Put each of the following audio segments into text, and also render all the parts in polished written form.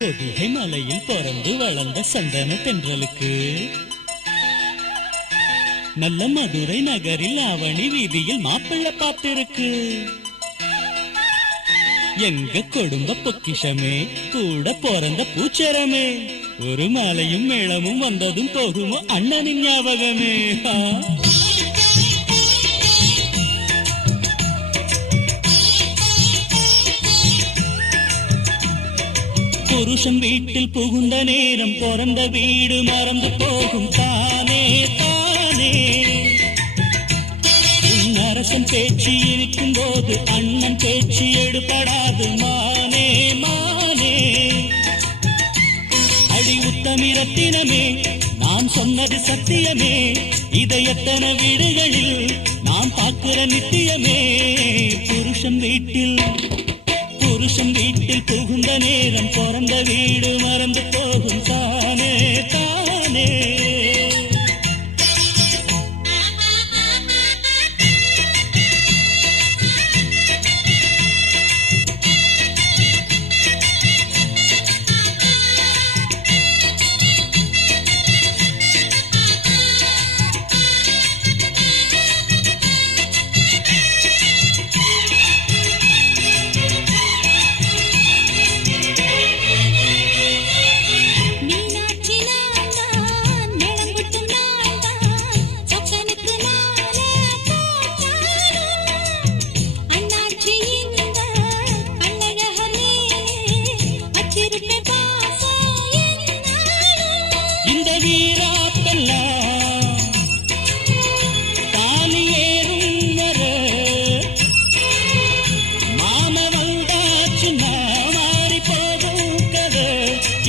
பொதிகை மலையில் பிறந்து வளர்ந்த சந்தன தென்றலுக்கு நல்ல மதுரை நகரில் ஆவணி வீதியில் மாப்பிள்ளை பார்த்திருக்கு. எங்க குடும்ப பொக்கிஷமே கூட பிறந்த பூச்சரமே, ஒரு மாலையும் மேளமும் வந்ததும் போகுமோ அண்ணனின் ஞாபகமே. புருஷன் வீட்டில் புகுந்த நேரம் பிறந்த வீடு மறந்து போகும் தானே தானே. அரசன் பேச்சு இருக்கும் போது அண்ணன் பேச்சு எடுபடாது மானே மானே. அடி உத்தமிரத்தினமே நான் சொன்னது சத்தியமே, இதை எத்தனை வீடுகளில் நாம் பார்க்கிற நித்தியமே. புருஷன் வீட்டில் புகுந்த நேரம் பிறந்த வீடு மறந்து போகும் தானே தானே.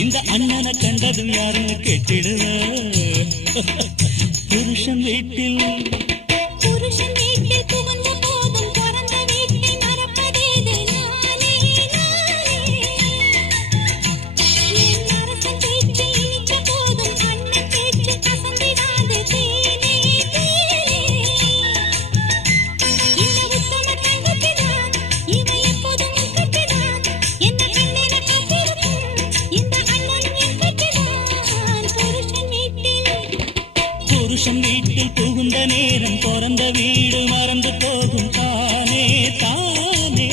இந்த அண்ணனை கண்டதும் யாருன்னு கேட்டிடுவ. புருஷன் வீட்டில் புகுந்த போதும் பிறந்த வீட்டை மறப்பதேது நானே நானே. என் அரசன் பேச்சு இனித்த போதும் அண்ணன் பேச்சு கசந்திடாது தேனே தேனே. இந்த உத்தம தங்கத்திதான் இவ எப்போதும் கட்டிதான் என்ன கண்ணென காத்திருக்கும் இந்த புருஷன் வீட்டில் புகுந்த நேரம் பிறந்த வீடு மறந்து போகும் தானே தானே.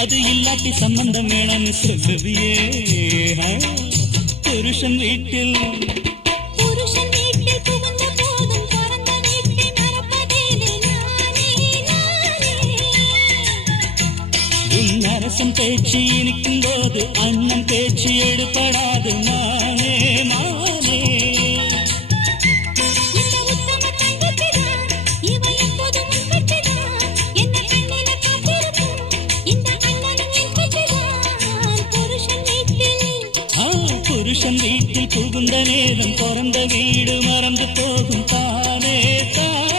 அது இல்லாட்டி சம்பந்தம் வேணும்னு சொல்லுவியே. புருஷன் வீட்டில் புகுந்த போதும் பிறந்த வீட்டை மறப்பதேது நானே நானே. உன் அரசன் பேச்சு இனிக்கும் போது அண்ணன் பேச்சு எடுபடாது நானே நானே. புருஷன் வீட்டில் புகுந்த நேரம் பிறந்த வீடு மறந்து போகும் தானே தான்.